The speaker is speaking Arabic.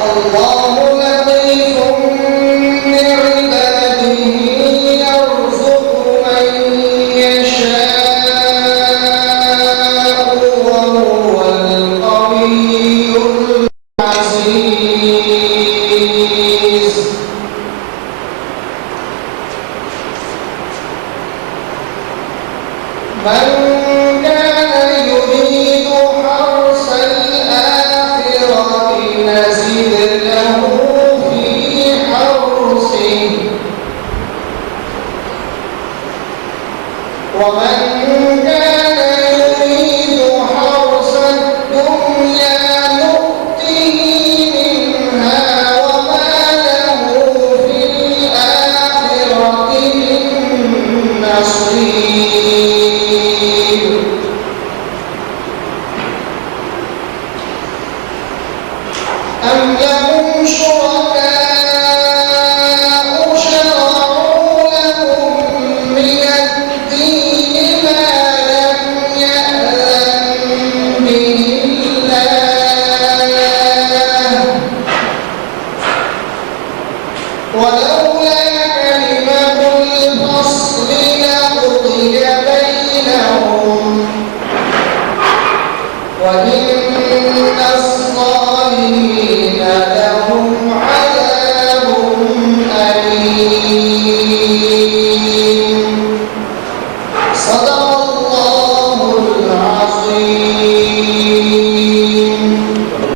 الله لطيف بعباده يرزق من يشاء وهو القوي العزيز. من كان يريد حرث الآخرة نزد له في حرثه ومن كان يريد حرث الدنيا نؤته منها وما له في الآخرة من نصيب. أم لهم شركاء